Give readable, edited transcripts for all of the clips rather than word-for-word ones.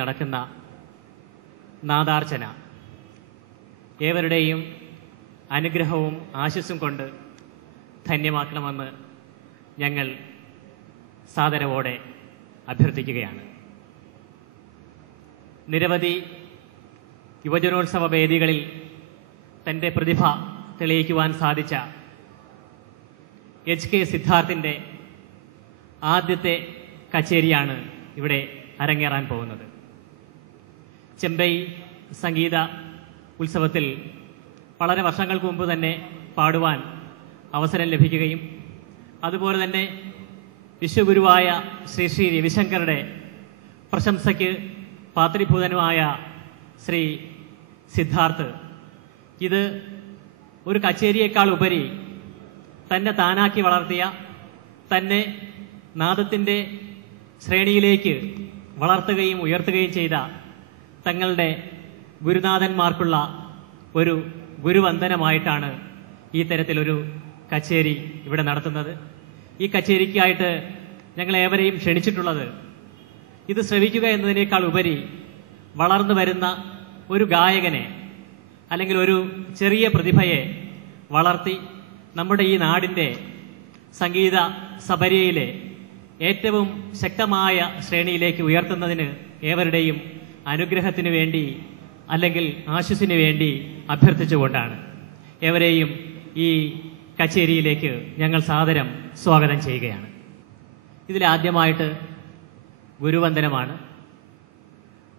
നടക്കുന്ന നാദാർച്ചന ഏവരുടെയും അനുഗ്രഹവും ആശിസ്സും കൊണ്ട് ധന്യമാക്കണമെന്ന് ഞങ്ങൾ സാദരവോടെ അഭ്യർത്ഥിക്കുകയാണ്. നിരവധി യുവജനോത്സവ വേദികളിൽ തൻ്റെ പ്രതിഭ തെളിയിക്കുവാൻ സാധിച്ച HK സിദ്ധാർത്ഥിൻ്റെ ആദ്യത്തെ കച്ചേരിയാണ് ഇവിടെ അരങ്ങേറാൻ പോകുന്നത്. ചെമ്പൈ സംഗീത ഉത്സവത്തിൽ വളരെ വർഷങ്ങൾക്ക് മുമ്പ് തന്നെ പാടുവാൻ അവസരം ലഭിക്കുകയും അതുപോലെ തന്നെ വിശ്വഗുരുവായ ശ്രീ ശ്രീ രവിശങ്കറുടെ പ്രശംസയ്ക്ക് പാത്രീഭൂതനുമായ ശ്രീ സിദ്ധാർത്ഥ് ഇത് ഒരു കച്ചേരിയേക്കാൾ ഉപരി തന്നെ താനാക്കി വളർത്തിയ, തന്നെ നാദത്തിൻ്റെ ശ്രേണിയിലേക്ക് വളർത്തുകയും ഉയർത്തുകയും ചെയ്ത തങ്ങളുടെ ഗുരുനാഥന്മാർക്കുള്ള ഒരു ഗുരുവന്ദനമായിട്ടാണ് ഈ തരത്തിലൊരു കച്ചേരി ഇവിടെ നടത്തുന്നത്. ഈ കച്ചേരിക്കായിട്ട് ഞങ്ങളേവരെയും ക്ഷണിച്ചിട്ടുള്ളത് ഇത് ശ്രവിക്കുക എന്നതിനേക്കാൾ ഉപരി വളർന്നു വരുന്ന ഒരു ഗായകനെ അല്ലെങ്കിൽ ഒരു ചെറിയ പ്രതിഭയെ വളർത്തി നമ്മുടെ ഈ നാടിൻ്റെ സംഗീത സബരിയയിലെ ഏറ്റവും ശക്തമായ ശ്രേണിയിലേക്ക് ഉയർത്തുന്നതിന് ഏവരുടെയും അനുഗ്രഹത്തിന് വേണ്ടി അല്ലെങ്കിൽ ആശിസിന് വേണ്ടി അഭ്യർത്ഥിച്ചുകൊണ്ടാണ് ഏവരെയും ഈ കച്ചേരിയിലേക്ക് ഞങ്ങൾ സാദരം സ്വാഗതം ചെയ്യുകയാണ്. ഇതിലാദ്യമായിട്ട് ഗുരുവന്ദനമാണ്.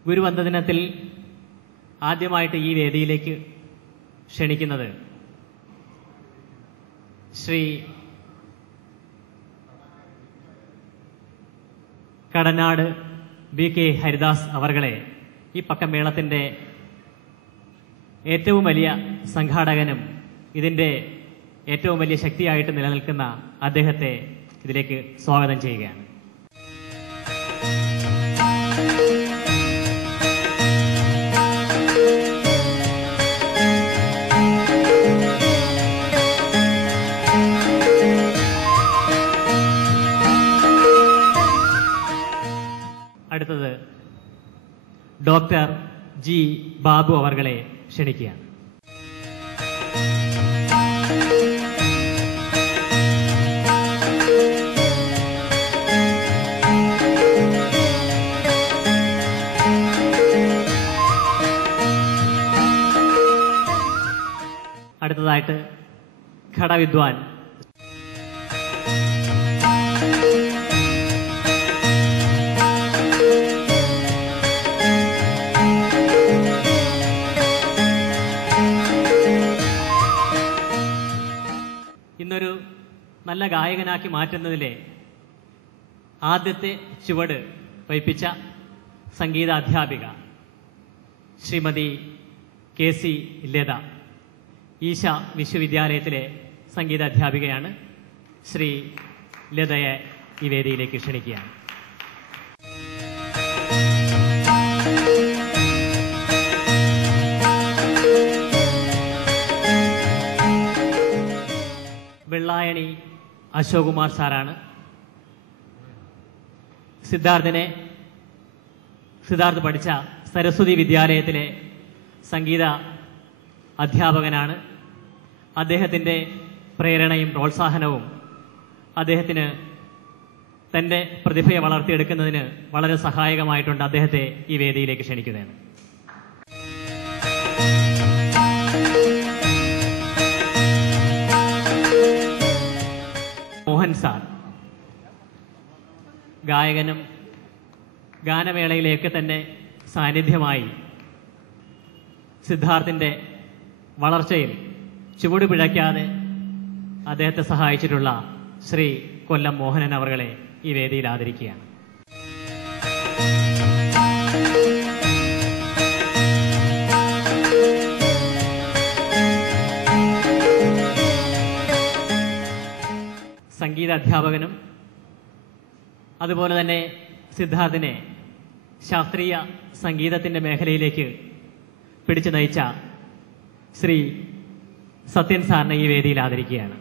ഗുരുവന്ദനത്തിൽ ആദ്യമായിട്ട് ഈ വേദിയിലേക്ക് ക്ഷണിക്കുന്നത് ശ്രീ കടനാട് BK ഹരിദാസ് അവർകളെ, ഈ പക്കമേളത്തിൻ്റെ ഏറ്റവും വലിയ സംഘാടകനും ഇതിൻ്റെ ഏറ്റവും വലിയ ശക്തിയായിട്ട് നിലനിൽക്കുന്ന അദ്ദേഹത്തെ ഇതിലേക്ക് സ്വാഗതം ചെയ്യുകയാണ്. അടുത്തത് ഡോക്ടർ G ബാബു അവർകളെ ക്ഷണിക്കുകയാണ്. അടുത്തതായിട്ട് ഘടവിദ്വാൻ ഇന്നൊരു നല്ല ഗായകനാക്കി മാറ്റുന്നതിലെ ആദ്യത്തെ ചുവട് വയ്പ്പിച്ച സംഗീത അധ്യാപിക ശ്രീമതി KC ലത, ഈശ വിശ്വവിദ്യാലയത്തിലെ സംഗീത അധ്യാപികയാണ്. ശ്രീ ലതയെ ഈ വേദിയിലേക്ക് ക്ഷണിക്കുകയാണ്. വെള്ളായണി അശോക് കുമാർ സാറാണ്. സിദ്ധാർത്ഥ് പഠിച്ച സരസ്വതി വിദ്യാലയത്തിലെ സംഗീത അധ്യാപകനാണ്. അദ്ദേഹത്തിൻ്റെ പ്രേരണയും പ്രോത്സാഹനവും അദ്ദേഹത്തിന് തൻ്റെ പ്രതിഭയെ വളർത്തിയെടുക്കുന്നതിന് വളരെ സഹായകമായിട്ടുണ്ട്. അദ്ദേഹത്തെ ഈ വേദിയിലേക്ക് ക്ഷണിക്കുന്നതാണ്. മോഹൻ സാർ ഗായകനും ഗാനമേളയിലേക്ക് തന്നെ സാന്നിധ്യമായി സിദ്ധാർത്ഥിൻ്റെ വളർച്ചയിൽ ചുവട് പിഴയ്ക്കാതെ അദ്ദേഹത്തെ സഹായിച്ചിട്ടുള്ള ശ്രീ കൊല്ലം മോഹനൻ അവർകളെ ഈ വേദിയിൽ ആദരിക്കുകയാണ്. സംഗീത അധ്യാപകനും അതുപോലെ തന്നെ സിദ്ധാർത്ഥിനെ ശാസ്ത്രീയ സംഗീതത്തിൻ്റെ മേഖലയിലേക്ക് പിടിച്ചു നയിച്ച ശ്രീ സത്യൻ സാറിനെ ഈ വേദിയിൽ ആദരിക്കുകയാണ്.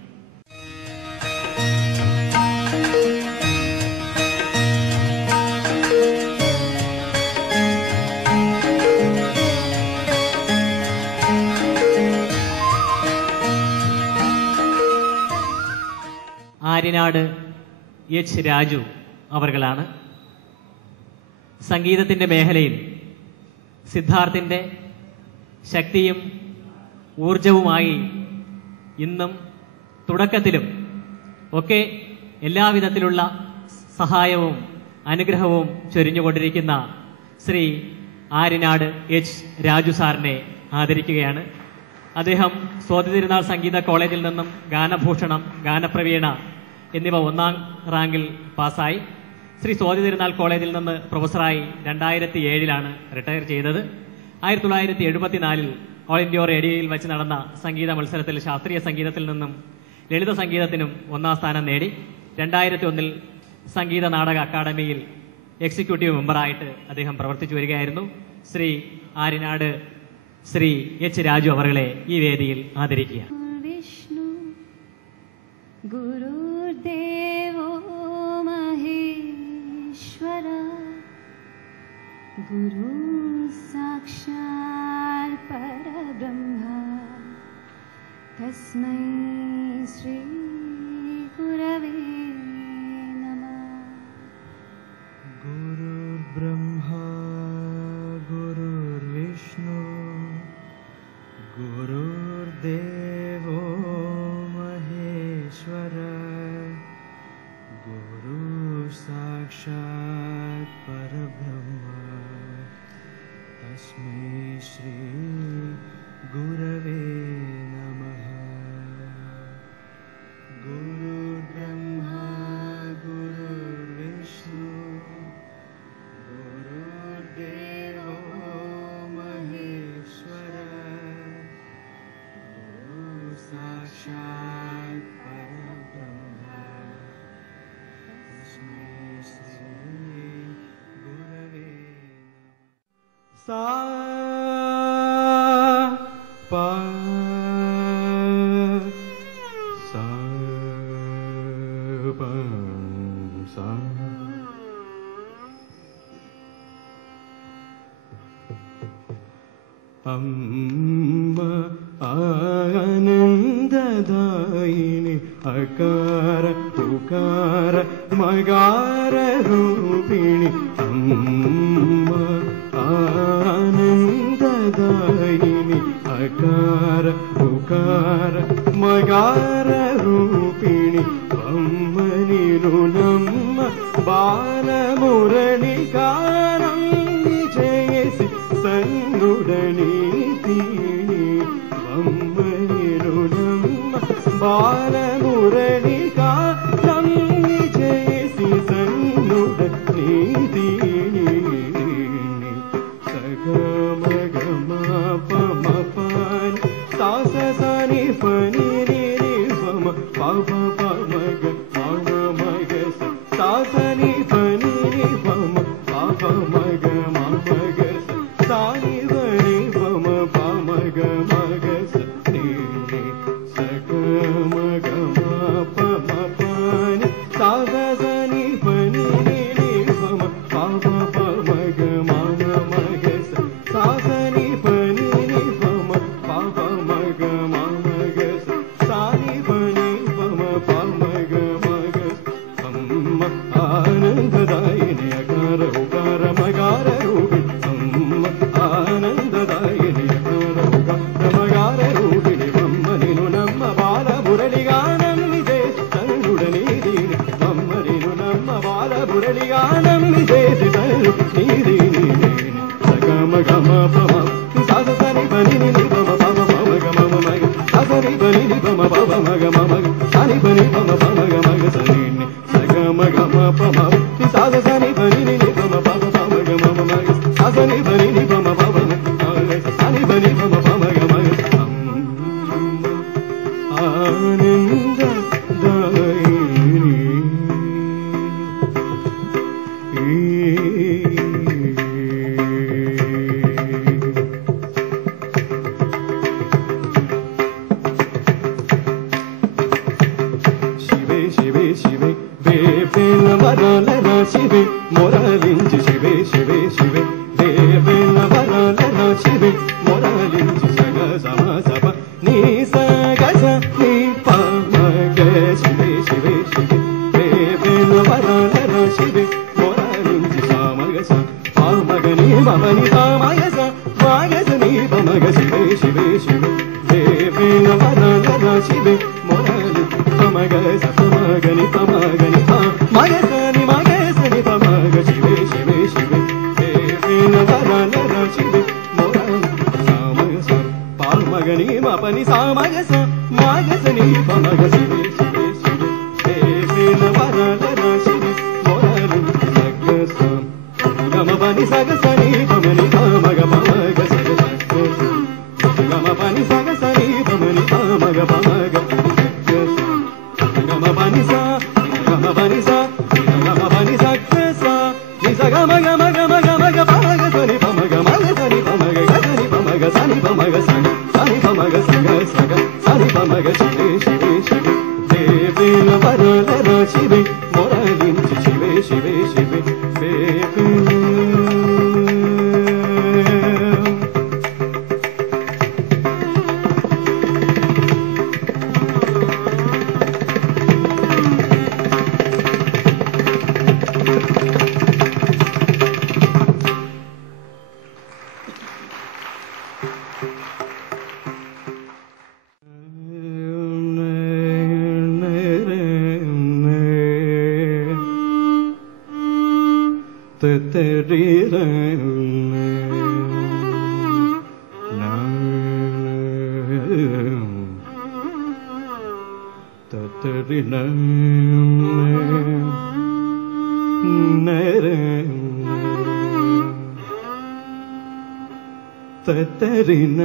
ആര്യനാട് എച്ച് രാജു അവർകളാണ്. സംഗീതത്തിൻ്റെ മേഖലയിൽ സിദ്ധാർത്ഥിൻ്റെ ശക്തിയും ഊർജവുമായി ഇന്നും തുടക്കത്തിലും ഒക്കെ എല്ലാവിധത്തിലുള്ള സഹായവും അനുഗ്രഹവും ചൊരിഞ്ഞുകൊണ്ടിരിക്കുന്ന ശ്രീ ആര്യനാട് എച്ച് രാജു സാറിനെ ആദരിക്കുകയാണ്. അദ്ദേഹം സ്വാതി തിരുനാൾ സംഗീത കോളേജിൽ നിന്നും ഗാനഭൂഷണം, ഗാനപ്രവീണ എന്നിവ 1ാം റാങ്കിൽ പാസ്സായി. ശ്രീ സ്വാതി തിരുനാൾ കോളേജിൽ നിന്ന് പ്രൊഫസറായി 2007 റിട്ടയർ ചെയ്തത്. 1974 ഓൾ ഇന്ത്യ റേഡിയോയിൽ വെച്ച് നടന്ന സംഗീത മത്സരത്തിൽ ശാസ്ത്രീയ സംഗീതത്തിൽ നിന്നും ലളിത സംഗീതത്തിനും 1ാം സ്ഥാനം നേടി. 2001 സംഗീത നാടക അക്കാദമിയിൽ എക്സിക്യൂട്ടീവ് മെമ്പറായിട്ട് അദ്ദേഹം പ്രവർത്തിച്ചു വരികയായിരുന്നു. ശ്രീ ആര്യനാട് ശ്രീ എച്ച് രാജു അവരെ ഈ വേദിയിൽ ആദരിക്കുക. വിഷ്ണു ഗുരുദേവോ മഹേശ്വര ഗുരു സാക്ഷാൽ പരബ്രഹ്മ തസ്മൈ ശ്രീ ഗുരവേ നമഃ. गुरुर्ब्रह्मा गुरुर्विष्णु गुरुर्देवो महेश्वर गुरु साक्षात् परब्रह्म तस्मै श्री गुरवे नमः. गुरुर्ब्रह्मा गुरुर्विष्णु गुरुर्देवो महेश्वर गुरु साक्षात् परब्रह्म तस्मै श्री गुरवे सा पा सा पा सा अम्ब आनन्ददायिनि अकार उकार मगार रूपिणि अम्ब आनन्ददायिनि अकार उकार मगार रूपिणि अम्मनिनु नम्म बालमुरलिगानं विजयसि सन्नुडनि बालमुरलिगानं विजयसि सन्नुडनि सगमगमपमपनि सासनि पनि निरिपम पम पमग पमग सासनि पनि निपम पमग ममग सानि पनि पम पमग मग सगमगमपमपनि सासनि पनि निरिपम पम पमग ममग सासनि पनि निपम पमग ममग सानि पनि पम पमग मग अम्म आनन्ददायिनि अकार उकार मगार रूपिणि अम्म आनन्ददायिनि अकार उकार मगार रूपिणि बम्मनिनु नम्म बालमुरलिगानं विजयसि सन्नुडनि दीनि बम्मनिनु नम्म बालमुरलिगानं विजयसि सन्नुडनि सगमगमपम सासनि पनि निपम पम पमग ममग सासनि पनि निपम पमग ममग सानि पनि पम पमग मग सनि सगमगमपम सासनि पनि निपम पम पमग ममग सासनि पनि निपम पम सानि पनि पम पमग मग आनन्ददायिनि शिव మాగసని పమగ శివే శివే శివే దేవేన వరద శివే మొరలి పమగ సపమగని పమగని మగసని మగసని పమగ శివే శివే శివే దేవేన వరద శివే మొరలి సామగ స పామగని మపని సామగ స మాగసని పమగ శివే శివే శివే దేవేన వరద శివే మొరలి సగస గమ పని సగసని పమని పమగ పమగ సగ గమ పని సగసని పమని పమగ పమగ గమ పని స గమ పని స గమ పని సగస ని సగమ గమ గమ గమ గ పమగ సని పమగ మగ సని పమగ గసని పమగ సని పమగ సని సని పమగ సగ సగ సని పమగ శివే శివే శివే దేవేన వరద శివే మొరలించి శివే శివే శివే തത്തരിന